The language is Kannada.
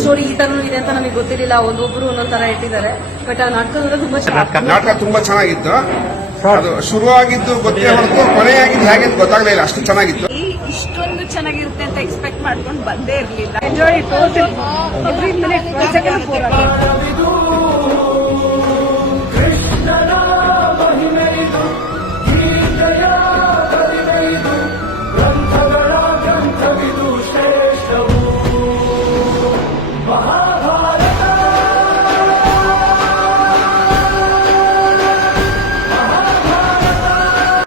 ಸ್ಟೋರಿ ಈ ಇದೆ ಅಂತ ನಮಗೆ ಗೊತ್ತಿರಲಿಲ್ಲ ಒಂದೊಬ್ರು ಒಂದೊಂದು ತರ ಇಟ್ಟಿದ್ದಾರೆ. ಬಟ್ ಆ ತುಂಬಾ ನಾಟಕ ತುಂಬಾ ಚೆನ್ನಾಗಿತ್ತು. ಅದು ಶುರುವಾಗಿದ್ದು ಗೊತ್ತೇ ಹೊರತು ಕೊನೆಯಾಗಿದ್ದು ಹೇಗೆ ಅಂತ ಗೊತ್ತಾಗ್ಲಿಲ್ಲ ಅಷ್ಟು ಚೆನ್ನಾಗಿತ್ತು. ಈ ಇಷ್ಟೊಂದು ಚೆನ್ನಾಗಿರುತ್ತೆ ಅಂತ ಎಕ್ಸ್ಪೆಕ್ಟ್ ಮಾಡ್ಕೊಂಡು ಬಂದೇ ಇರಲಿಲ್ಲ. ಎಂಜಾಯ್